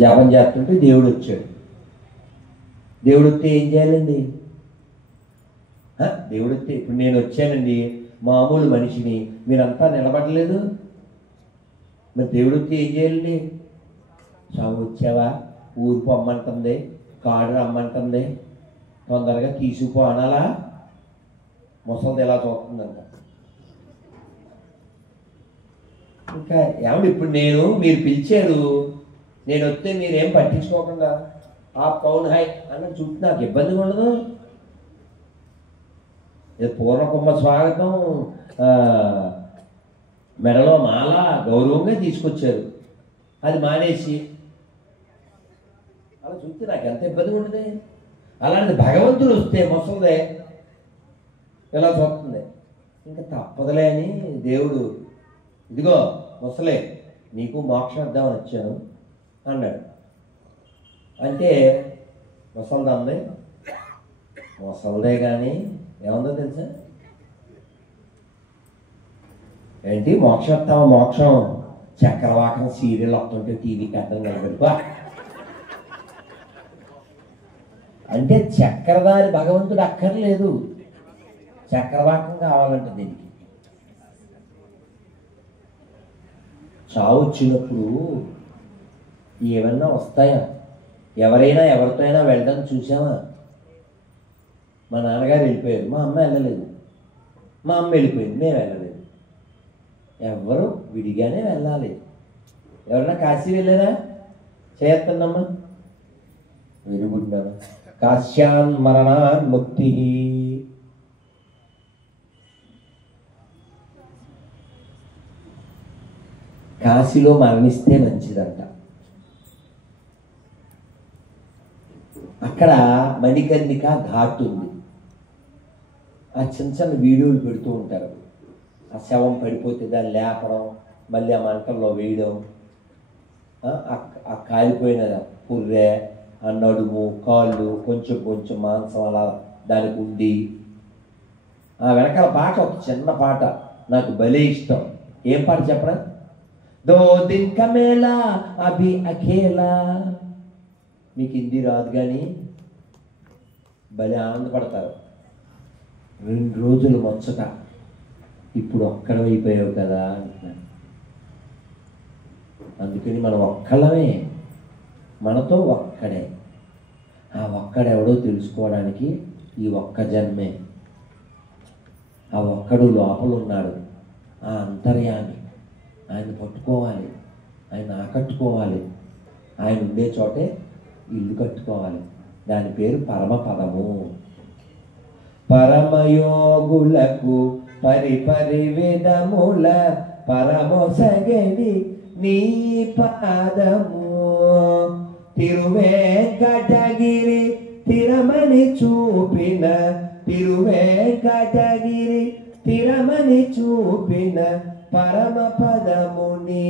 జపం చేస్తుంటే దేవుడు వచ్చాడు. దేవుడు వస్తే ఏం చేయాలండి? దేవుడు వస్తే ఇప్పుడు నేను వచ్చానండి, మామూలు మనిషిని, మీరంతా నిలబడలేదు, మరి దేవుడు వస్తే ఏం చేయాలండి? స్వామి వచ్చావా, ఊరు పొమ్మంటుంది, కాడు రమ్మంటుంది, తొందరగా తీసుకుపో అనాలా? ముసలిది ఎలా చూస్తుందంట. ఇంకా ఏమండి ఇప్పుడు మీరు పిలిచారు, నేను వస్తే మీరేం పట్టించుకోకుండా ఆ పౌన్ హై అన్న చుట్టూ నాకు ఇబ్బందిగా ఉండదు. పూర్ణకుంభ స్వాగతం, మెడలో మాల గౌరవంగా తీసుకొచ్చారు, అది మానేసి అలా చూస్తే నాకు ఎంత ఇబ్బందిగా ఉంటుంది. అలాంటి భగవంతుడు వస్తే ముసలిదే ఇలా చూస్తుంది. ఇంకా తప్పదులే అని దేవుడు, ఇదిగో ముసలే నీకు మోక్షార్థం వచ్చాను అన్నాడు. అంటే ముసలిదంది, ముసలిదే కానీ ఏముందో తెలుసా ఏంటి? మోక్షం మోక్షం చక్రవాకం సీరియల్ వస్తుంటే టీవీకి అర్థం నిలబెట్టుకో అంటే చక్రధారి భగవంతుడు అక్కర్లేదు, చక్రవాకం కావాలంటే దీనికి. చావు వచ్చినప్పుడు ఏమన్నా వస్తాయా? ఎవరైనా ఎవరితో అయినా వెళ్ళడం చూసామా? మా నాన్నగారు వెళ్ళిపోయారు, మా అమ్మ వెళ్ళలేదు, మా అమ్మ వెళ్ళిపోయింది, మేము వెళ్ళలేదు. ఎవరు విడిగానే వెళ్ళాలి. ఎవరన్నా కాశీ వెళ్ళారా? చేయొద్దమ్మా, విరుగుంటాను. కాశ్యాన్ మరణాన్ ముక్తి. కాశీలో మరణిస్తే మంచిదంట. అక్కడ మణికర్ణిక ఘాట్ ఉంది. ఆ చిన్న చిన్న వీడియోలు పెడుతూ ఉంటారు. ఆ శవం పడిపోతే దాన్ని లేపడం, మళ్ళీ ఆ మంటల్లో వేయడం, ఆ కాలిపోయిన పుర్రె, ఆ నడుము, కాళ్ళు, కొంచెం కొంచెం మాంసం అలా దానికి ఉండి, ఆ వెనకాల పాట, ఒక చిన్న పాట నాకు భలే ఇష్టం. ఏం పాట చెప్పరా? దో దిన్ కమేలా అభి అఖేలా. మీకు హిందీ రాదు కానీ భలే ఆనందపడతారు. 2 రోజులు ముచ్చట, ఇప్పుడు ఒక్కడమైపోయావు కదా అంటున్నాను. అందుకని మనం ఒక్కళ్ళమే, మనతో ఒక్కడే. ఆ ఒక్కడెవడో తెలుసుకోవడానికి ఈ ఒక్క జన్మే. ఆ ఒక్కడు లోపల ఉన్నాడు, ఆ అంతర్యామి. ఆయన పట్టుకోవాలి, ఆయన ఆకట్టుకోవాలి, ఆయన ఉండే చోటే ఇల్లు కట్టుకోవాలి. దాని పేరు పరమపదము. పరమయోగులకు పరిపరి విధముల పరమొసగడి నీ పాదము. తిరువేంకటగిరి తిరమని చూపిన, తిరువేంకటగిరి తిరమని చూపిన పరమ పదము నీ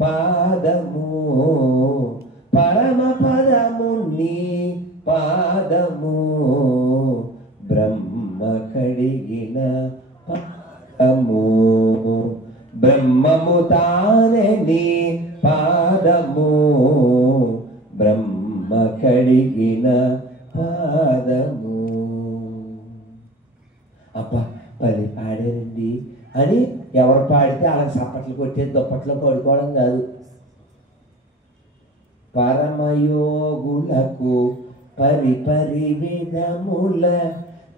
పాదము. పరమ పదము నీ పాదము. బ్రహ్మ కడిగిన పాదము, బ్రహ్మము తానే నీ పాదము. బ్రహ్మ కడిగిన పాదము. అబ్బా పది పాడారండి అని ఎవరు పాడితే అలా చప్పట్లు కొట్టేది, దుప్పట్లో పడుకోవడం కాదు. పరమయోగులకు పరిపరి విధముల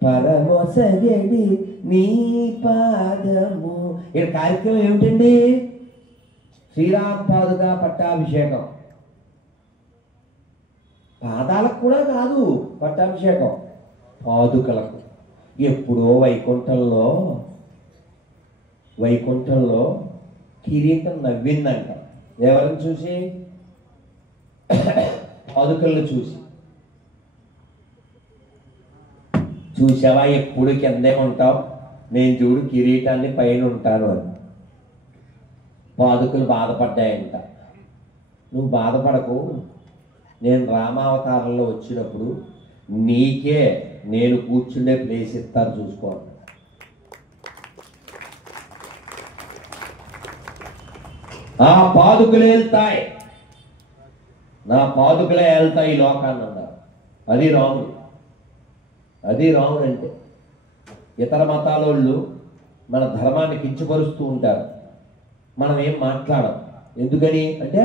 పరమొసగడి నీ పాదము. ఇక్కడ కార్యక్రమం ఏమిటండి? శ్రీరామ పాదుగా పట్టాభిషేకం. పాదాలకు కూడా కాదు పట్టాభిషేకం, పాదుకలకు. ఎప్పుడో వైకుంఠంలో కిరీటం నవ్విందంట. ఎవరిని చూసి? పాదుకలను చూసి. చూసావా ఎప్పుడు కిందే ఉంటావు, నేను చూడు కిరీటాన్ని పైన ఉంటాను అని. పాదుకలు బాధపడ్డాయంట. నువ్వు బాధపడకు, నేను రామావతారంలో వచ్చినప్పుడు నీకే నేను కూర్చుండే ప్లేస్ ఇస్తారు చూసుకో. ఆ పాదుకలు వెళ్తాయి. నా పాదుకలే వెళ్తా ఈ లోకాన్ని అన్నారు. అది రాముడు. అది రాముడు అంటే. ఇతర మతాలోళ్ళు మన ధర్మాన్ని కించపరుస్తూ ఉంటారు. మనం ఏం మాట్లాడం. ఎందుకని అంటే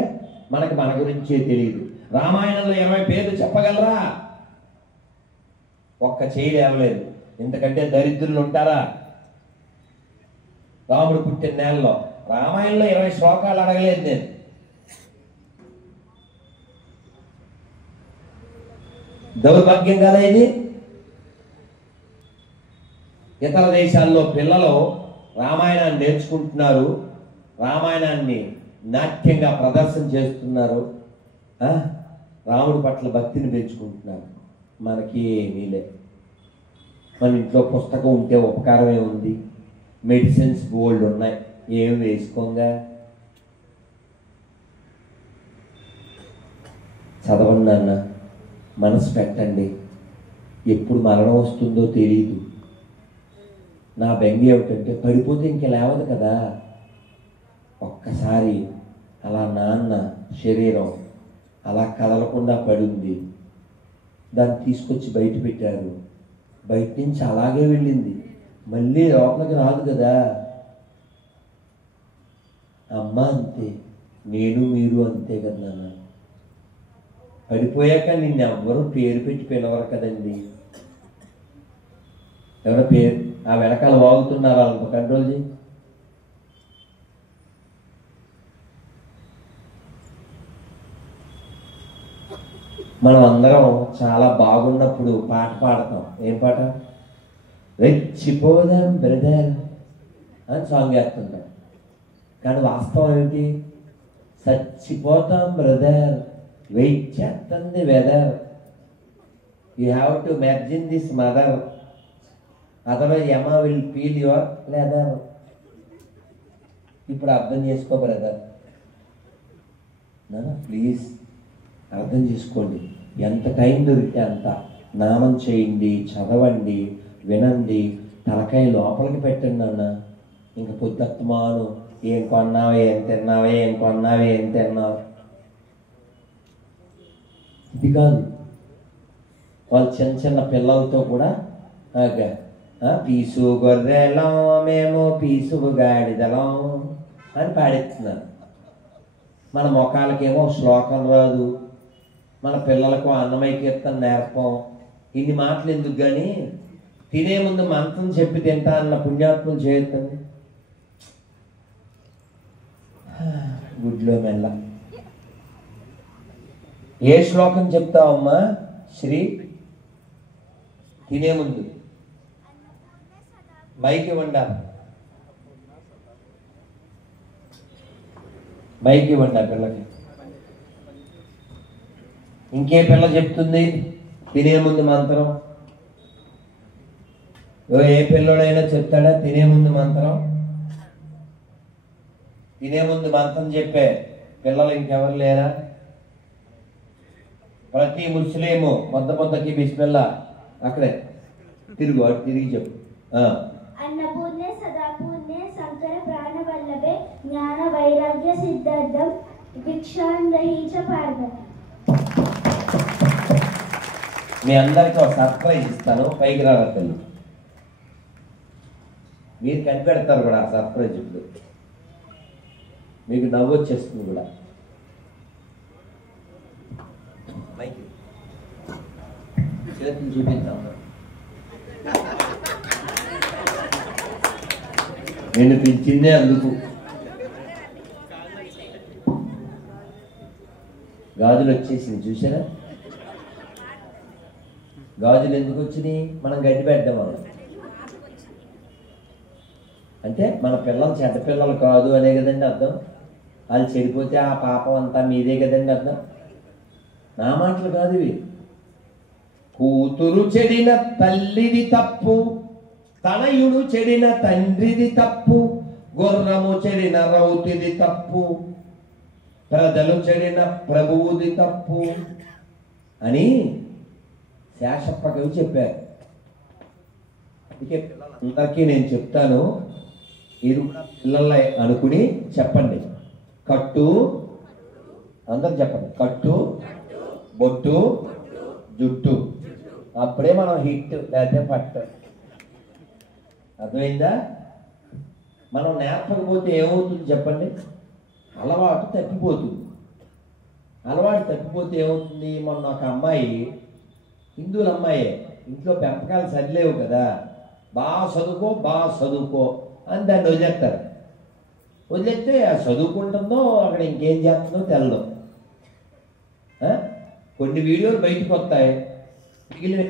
మనకి మన గురించే తెలియదు. రామాయణంలో 20 పేర్లు చెప్పగలరా? ఒక్క చేయి లేవలేదు. ఎందుకంటే దరిద్రులు ఉంటారా? రాముడు పుట్టిన నేలలో రామాయణంలో 20 శ్లోకాలు అడగలేదు నేను. దౌర్భాగ్యం కదా ఇది. ఇతర దేశాల్లో పిల్లలు రామాయణాన్ని నేర్చుకుంటున్నారు, రామాయణాన్ని నాట్యంగా ప్రదర్శన చేస్తున్నారు, రాముడి పట్ల భక్తిని పెంచుకుంటున్నారు. మనకి ఏమీ లేదు. మన ఇంట్లో పుస్తకం ఉంటే ఉపకారమే ఉంది. మెడిసిన్స్ బోల్డ్ ఉన్నాయి, ఏమి వేసుకోంగా. చదవండి అన్న, మనసు పెట్టండి. ఎప్పుడు మరణం వస్తుందో తెలియదు. నా బెంగ ఏమిటంటే పడిపోతే ఇంక లేవదు కదా. ఒక్కసారి అలా నాన్న శరీరం అలా కదలకుండా పడింది. దాన్ని తీసుకొచ్చి బయట పెట్టారు. బయట నుంచి అలాగే వెళ్ళింది, మళ్ళీ లోపలికి రాదు కదా. అమ్మ అంతే, నేను మీరు అంతే కదా నాన్న. పడిపోయాక నిన్నెవ్వరూ పేరు పెట్టి పిలవరు కదండి. ఎవరో పేరు ఆ వెనకాల వాగుతున్నారా కంట్రోల్ చేయి. మనం అందరం చాలా బాగున్నప్పుడు పాట పాడతాం. ఏం పాట? రెచ్చిపోదాం బ్రదర్ అని సాంగ్ వేస్తుంటాం. కానీ వాస్తవం ఏమిటి? చచ్చిపోతాం బ్రదర్, వెయిట్ చేస్తుంది weather. You have to merge in this mother, otherwise Yama will feel your leather. ఇప్పుడు అర్థం చేసుకో బ్రదర్, ప్లీజ్ అర్థం చేసుకోండి. ఎంత టైం దొరికితే అంత నామం చేయండి, చదవండి, వినండి, తలకాయ లోపలికి పెట్టండి అన్న. ఇంక పొద్దుమాను ఏం కొన్నావా, ఏం తిన్నావా, ఏం కొన్నావా, ఏం తిన్నావు, ఇది కాదు. వాళ్ళు చిన్న చిన్న పిల్లలతో కూడా పీసు గొర్రెలం మేము పీసు గాడిదలం అని పాడేస్తున్నారు. మన మొఖాలకేమో శ్లోకం రాదు, మన పిల్లలకు అన్నమయ్య కీర్తన నేర్పం. ఇన్ని మాటలు ఎందుకు కానీ తినే ముందు మంత్రం చెప్పి తింటా అన్న పుణ్యాత్మలు చేయొద్దండి. గుడ్లో మెల్ల. ఏ శ్లోకం చెప్తావమ్మా శ్రీ? తినే ముందు మైక్ ఇవ్వండి, మైక్ ఇవ్వండి ఆ పిల్లకి. ఇంకే పిల్ల చెప్తుంది తినే ముందు మంత్రం? ఏ పిల్లడైనా చెప్తాడా తినే ముందు మంత్రం? తినే ముందు మంత్రం చెప్పే పిల్లలు ఇంకెవరు లేరా? ప్రతి ముస్లిము మొద్దకి బిస్మిల్లా అక్కడే తిరుగు, అటు తిరిగి చెప్పు. అన్నపూర్ణే సదాపూర్ణే శంకర ప్రాణవల్లభే జ్ఞాన వైరాగ్య సిద్ధార్థం భిక్షాందహీచ పార్వతి. మీ అందరికీ ఒక సర్ప్రైజ్ ఇస్తాను, పైకి రావద్దు. మీరు కనిపెడతారు కూడా ఆ సర్ప్రైజ్. ఇప్పుడు మీకు నవ్వు వచ్చేస్తుంది కూడా. చేతులు చూపిద్దాం. నేను పిలిచిందే అందుకు. గాజులు వచ్చేసింది చూసారా? గాజులు ఎందుకు వచ్చినాయి? మనం గడ్డి పెట్టడం వల్ల. అంటే మన పిల్లలు చెడ్డ పిల్లలు కాదు అనే కదండి అర్థం. వాళ్ళు చెడిపోతే ఆ పాపం అంతా మీదే కదండి అర్థం. నా మాటలు కాదు ఇవి. కూతురు చెడిన తల్లిది తప్పు, తనయుడు చెడిన తండ్రిది తప్పు, గుర్రము చెడిన రౌతిది తప్పు, ప్రజలు చెడిన ప్రభువుది తప్పు అని శాసప్ప కవి చెప్పారు. అందుకే పిల్లలందరికీ నేను చెప్తాను, మీరు కూడా పిల్లల్ని అనుకుని చెప్పండి. కట్టు అందరు చెప్పండి. కట్టు, బొట్టు, జుట్టు. అప్పుడే మనం హిట్, లేకపోతే పట్టు. అర్థమైందా? మనం నేర్పకపోతే ఏమవుతుంది చెప్పండి? అలవాటు తప్పిపోతుంది. అలవాటు తప్పిపోతే ఏమవుతుంది? మొన్న ఒక అమ్మాయి, హిందువుల అమ్మాయే, ఇంట్లో పెంపకాలు సరిలేవు కదా, బాగా చదువుకో అని దాన్ని వదిలేస్తారు. వదిలేస్తే చదువుకుంటుందో అక్కడ ఇంకేం చేస్తుందో తెలదు. కొన్ని వీడియోలు బయటకు వస్తాయి, మిగిలిన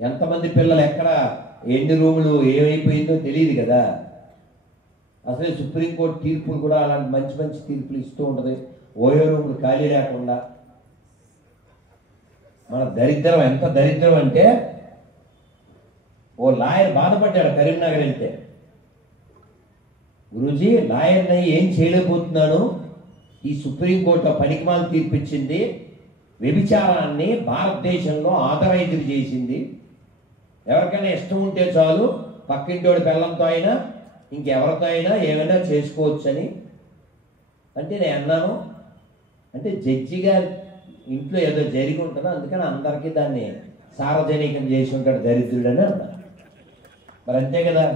ఎంతమంది పిల్లలు ఎక్కడ ఎన్ని రూములు ఏమైపోయిందో తెలియదు కదా. అసలే సుప్రీంకోర్టు తీర్పులు కూడా అలాంటి మంచి మంచి తీర్పులు ఇస్తూ ఉంటుంది. ఓయో రూములు ఖాళీ లేకుండా. మన దరిద్రం ఎంత దరిద్రం అంటే, ఓ లాయర్ బాధపడ్డాడు కరీంనగర్ వెళ్తే. గురూజీ, లాయర్ని ఏం చేయలేకపోతున్నాను, ఈ సుప్రీంకోర్టు పనికిమాల తీర్పిచ్చింది, వ్యభిచారాన్ని భారతదేశంలో ఆథరైజ్ చేసింది, ఎవరికైనా ఇష్టం ఉంటే చాలు పక్కింటోడి పిల్లలతో అయినా ఇంకెవరితో అయినా ఏమైనా చేసుకోవచ్చని అంటే నేను అన్నాను, అంటే జడ్జి గారి ఇంట్లో ఏదో జరిగి ఉంటుందో అందుకని అందరికీ దాన్ని సార్వజనికం చేసి ఉంటాడు దరిద్రుడని అన్నా. మరి అంతే కదా,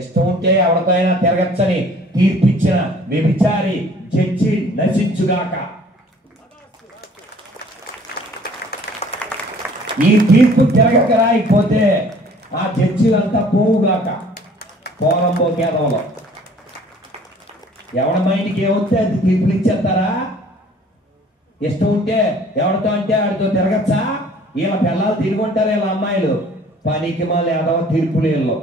ఇష్టం ఉంటే ఎవరితో అయినా తిరగచ్చని తీర్పిచ్చిన వ్యభిచారి జడ్జి నశించుగాక. ఈ తీర్పు తిరగక రాయిపోతే ఆ జడ్జీలంతా పోవుగాక. పోరంబో కేదంలో ఎవడ మైండ్కి ఏమొస్తే అది తీర్పులు ఇచ్చేస్తారా? ఇష్టం ఉంటే ఎవరితో అంటే వాడితో తిరగచ్చా? వీళ్ళ పిల్లలు తిరిగి ఉంటారు, వీళ్ళ అమ్మాయిలు పనికి మళ్ళీ ఏదో తీర్పులు వీళ్ళు.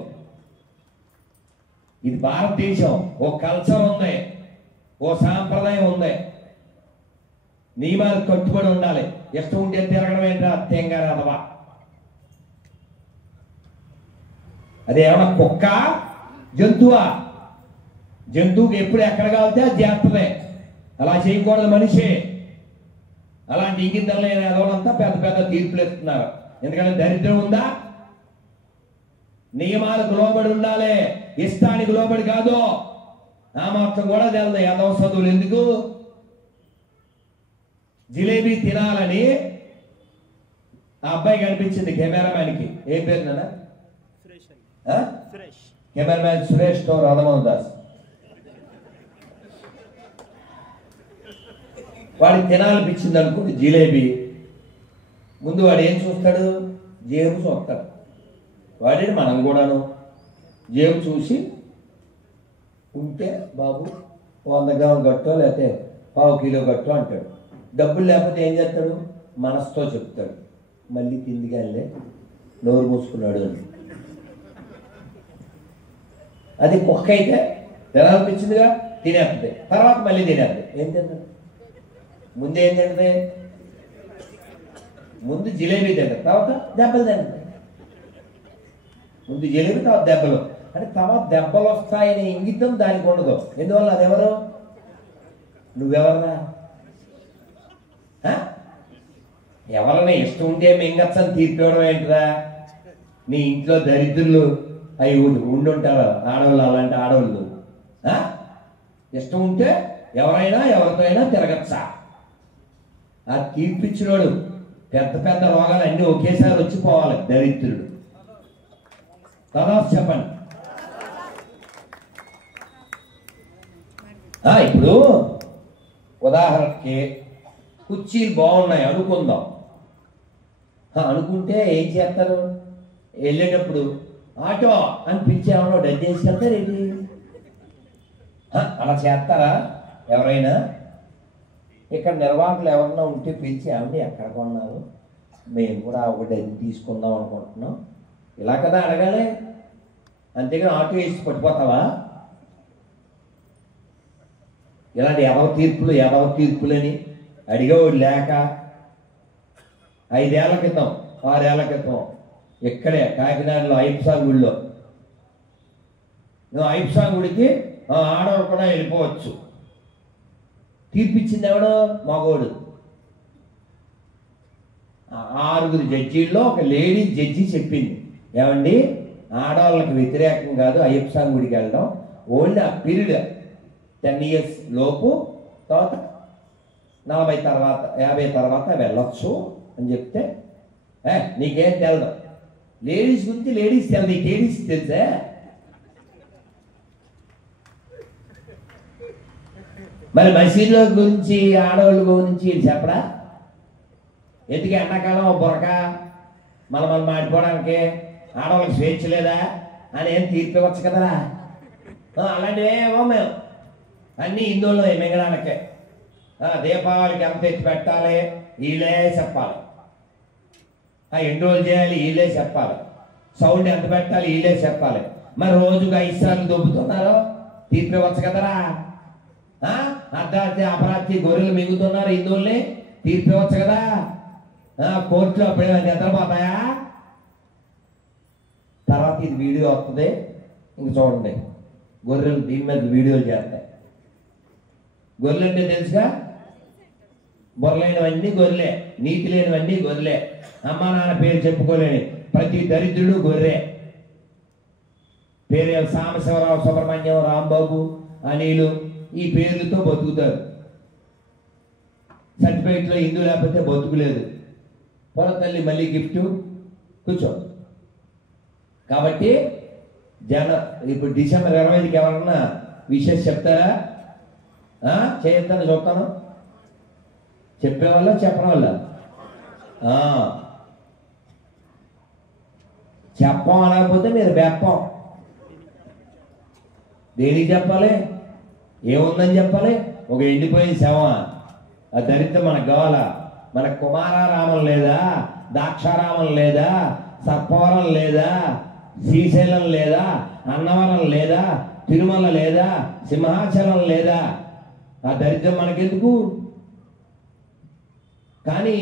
ఇది భారతదేశం, ఓ కల్చర్ ఉంది, ఓ సాంప్రదాయం ఉంది, నియమాలకు కట్టుబడి ఉండాలి. ఇష్టం ఉంటే తిరగడం ఏంటో అత్యంగా అదవా. అదే ఏమన్నా కుక్క, జంతువా? జంతువుకి ఎప్పుడు ఎక్కడ కావాలితే అది చేస్తుంది. అలా చేయకూడదు మనిషి. అలాంటి ఇంగిద్దరు లేని ఎదవలంతా పెద్ద పెద్ద తీర్పులు ఇస్తున్నారు. ఎందుకంటే దరిద్రం ఉందా? నియమాలకు లోబడి ఉండాలి, ఇష్టానికి లోబడి కాదు. ఆ మాత్రం కూడా తెలదు ఎదవ చదువులు ఎందుకు? జిలేబీ తినాలని ఆ అబ్బాయి కనిపించింది కెమెరామ్యాన్కి. ఏం పేరు నాన్న? కెమెరామ్యాన్ సురేష్ తో రాధమోహన్ దాస్. వాడికి తినాలనిపించింది అనుకోండి జిలేబీ. ముందు వాడు ఏం చూస్తాడు? జేబు చూస్తాడు. వాడే మనం కూడాను జేబు చూసి ఉంటే బాబు 100 గ్రాములు గట్టో లేకపోతే 1/2 కిలో గట్టో అంటాడు. డబ్బులు లేకపోతే ఏం చేస్తాడు? మనసుతో చెప్తాడు, మళ్ళీ తిందిగానే నోరు మూసుకున్నాడు అని. అది కుక్క అయితే తినాలనిపించిందిగా తినేస్తుంది, తర్వాత మళ్ళీ తినేస్తుంది. ఏం తింటుంది? ముందు ఏం తింటుంది? ముందు జిలేబీ తింటుంది, తర్వాత దెబ్బలు తింటుంది. ముందు జిలేబీ, తర్వాత దెబ్బలు. అంటే తర్వాత దెబ్బలు వస్తాయనే ఇంగితం దానికి ఉండదు. ఎందువల్ల? అదెవరు? నువ్వెవరన్నా? ఎవరైనా ఇష్టం ఉంటే మింగచ్చని తీర్పివ్వడం ఏంటిరా? నీ ఇంట్లో దరిద్రులు అవి ఉండుంటారు ఆడవాళ్ళు, అలాంటి ఆడవాళ్ళు. ఇష్టం ఉంటే ఎవరైనా ఎవరితో అయినా తిరగచ్చా? ఆ తీర్పిచ్చినోడు పెద్ద పెద్ద రోగాలు అన్నీ ఒకేసారి వచ్చిపోవాలి దరిద్రుడు. తర్వాత చెప్పండి. ఇప్పుడు ఉదాహరణకి కుర్చీలు బాగున్నాయి అనుకుందాం. అనుకుంటే ఏం చేస్తారు? వెళ్ళేటప్పుడు ఆటో అని పిలిచేమో డజ్ చేసుకెళ్తారు ఏంటి? అలా చేస్తారా ఎవరైనా? ఇక్కడ నిర్వాహకులు ఎవరన్నా ఉంటే పిలిచి, ఏమండి ఎక్కడ కొన్నారు, మేము కూడా ఒక డజ్ తీసుకుందాం అనుకుంటున్నాం, ఇలా కదా అడగాలి. అంతేగాని ఆటో వేసి పట్టుపోతావా? ఇలాంటి ఎదవ తీర్పులని అడిగేవాడు లేక 5 ఏళ్ల క్రితం 6 ఏళ్ల క్రితం ఇక్కడే కాకినాడలో ఐప్సాంగ్ గుడిలో, నువ్వు ఐప్సాంగ్ గుడికి ఆడవాడు కూడా వెళ్ళిపోవచ్చు. తీర్పిచ్చింది ఎవడో? మగోడు. 6 జడ్జీల్లో ఒక లేడీ జడ్జి చెప్పింది, ఏమండి ఆడవాళ్ళకి వ్యతిరేకం కాదు ఐప్సాంగ్ గుడికి వెళ్ళడం, ఓన్లీ ఆ పీరియడ్ 10 years లోపు, తర్వాత 40 తర్వాత 50 తర్వాత వెళ్ళొచ్చు అని చెప్తే నీకేం తెలదు, లేడీస్ గురించి లేడీస్ తెలదు, నీకు లేడీస్ తెలుసా? మరి మసీదుల గురించి ఆడవాళ్ళ గురించి చెప్పడా? ఎందుకు ఎండాకాలం బురక మనం మాడిపోవడానికి ఆడవాళ్ళకి స్వేచ్ఛ లేదా అని ఏం తీర్పు ఇవ్వచ్చు కదరా? అలాంటివేమో మేము అన్నీ హిందువుల్లో మింగడానికే. దీపావళికి ఎంత ఎత్తి పెట్టాలి వీళ్ళే చెప్పాలి, ఎన్ని రోజులు చేయాలి వీళ్ళే చెప్పాలి, సౌండ్ ఎంత పెట్టాలి వీళ్ళే చెప్పాలి. మరి రోజుకు 5 సార్లు దొబ్బుతున్నారు, తీర్పు ఇవ్వచ్చు కదరా? అర్ధరాత్రి అపరాత్రి గొర్రెలు మింగుతున్నారు హిందువుల్ని, తీర్పు ఇవ్వచ్చు కదా? కోర్టులో నిద్రపోతాయా? తర్వాత ఇది వీడియో వస్తుంది, ఇంక చూడండి గొర్రెలు దీని మీద వీడియోలు చేస్తాయి. గొర్రెలు అంటే తెలుసుగా, బొర్రలేనివన్నీ గొర్రెలే, నీతి లేనివన్నీ గొర్రెలే, అమ్మా నాన్న పేరు చెప్పుకోలేని ప్రతి దరిద్రుడు గొర్రె. పేరు సాంబశివరావు, సుబ్రహ్మణ్యం, రాంబాబు, అనిలు ఈ పేర్లతో బతుకుతారు. సర్టిఫికేట్లో హిందూ లేకపోతే బతుకులేదు. పొల తల్లి మళ్ళీ గిఫ్ట్ కూర్చో. కాబట్టి ఇప్పుడు డిసెంబర్ 25కి ఎవరన్నా విషెస్ చెప్తారా? చేయొద్దని చూస్తాను. చెప్పేవాళ్ళ చెప్పడం వల్ల చెప్పం అనకపోతే మీరు బెప్పం. దేనికి చెప్పాలి? ఏముందని చెప్పాలి? ఒక ఎండిపోయిన శవం, ఆ దరిద్రం మనకు కావాలా? మన కుమారారామం లేదా, దాక్షారామం లేదా, సర్పవరం లేదా, శ్రీశైలం లేదా, అన్నవరం లేదా, తిరుమల లేదా, సింహాచలం లేదా? ఆ దరిద్రం మనకెందుకు? కానీ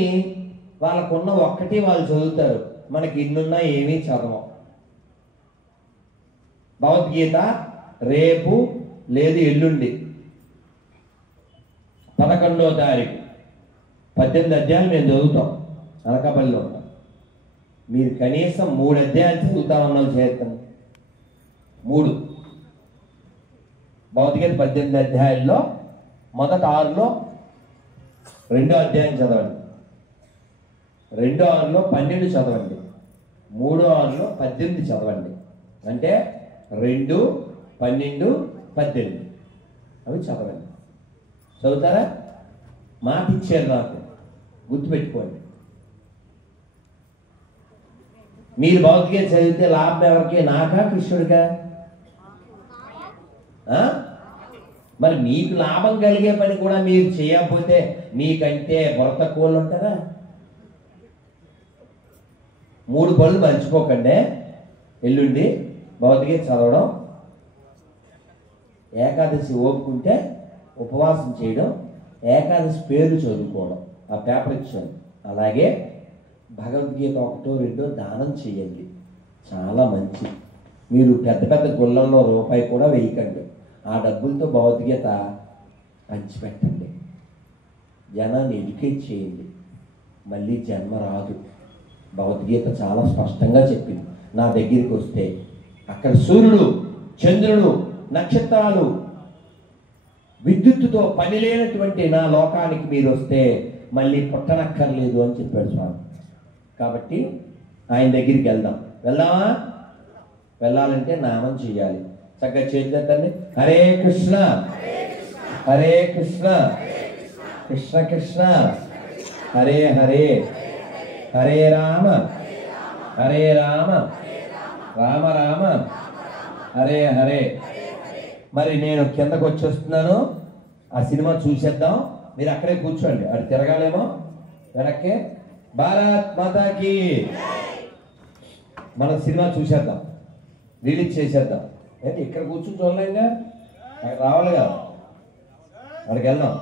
వాళ్ళకున్న ఒక్కటి వాళ్ళు చదువుతారు, మనకి ఇన్నున్నా ఏమీ చదవం. భగవద్గీత రేపు లేదు ఎల్లుండి 11వ తారీఖు 18 అధ్యాయాలు మేము చదువుతాం. అనకాపల్లిలో ఉంటాం. మీరు కనీసం 3 అధ్యాయాలు చదువుతామన్న చేస్తాను. 3 భగవద్గీత 18 అధ్యాయాల్లో మొదట 6లో 2వ అధ్యాయం చదవండి, 2వ 6లో 12 చదవండి, 3వ 6లో 18 చదవండి. అంటే 2, 12, 18 అవి చదవండి. చదువుతారా? మాట ఇచ్చారు నాకు, గుర్తుపెట్టుకోండి. మీరు భగవద్గీత చదివితే లాభం ఎవరికి? నాకా కృష్ణుడికా? మరి మీకు లాభం కలిగే పని కూడా మీరు చేయకపోతే మీకంటే బొరత కోళ్ళు ఉంటారా? 3 పనులు మర్చిపోకండి. ఎల్లుండి భగవద్గీత చదవడం, ఏకాదశి ఓపుకుంటే ఉపవాసం చేయడం, ఏకాదశి పేర్లు చదువుకోవడం, ఆ పేపర్ ఇచ్చాను. అలాగే భగవద్గీత 1, 2 దానం చేయండి, చాలా మంచిది. మీరు పెద్ద పెద్ద గుళ్ళల్లో రూపాయి కూడా వేయకండి, ఆ డబ్బులతో భగవద్గీత పంచిపెట్టండి, జనాన్ని ఎడ్యుకేట్ చేయండి. మళ్ళీ జన్మ రాదు. భగవద్గీత చాలా స్పష్టంగా చెప్పింది. నా దగ్గరికి వస్తే అక్కడ సూర్యుడు, చంద్రుడు, నక్షత్రాలు, విద్యుత్తుతో పని లేనటువంటి నా లోకానికి మీరు వస్తే మళ్ళీ పుట్టనక్కర్లేదు అని చెప్పాడు స్వామి. కాబట్టి ఆయన దగ్గరికి వెళ్దామా? వెళ్ళాలంటే నామం చేయాలి. చక్కగా చేద్దండి. హరే కృష్ణ హరే కృష్ణ కృష్ణ కృష్ణ హరే హరే, హరే రామ హరే రామ రామ రామ హరే హరే. మరి నేను కిందకు వచ్చేస్తున్నాను, ఆ సినిమా చూసేద్దాం. మీరు అక్కడే కూర్చోండి, అటు తిరగాలేమో వెనక్కి. భారత్ మాతాకి. మనం సినిమా చూసేద్దాం, రిలీజ్ చేసేద్దాం. ఏంటి ఇక్కడ కూర్చుని చూడలేంగా, అక్కడ రావాలి కదా, అక్కడికి వెళ్దాం.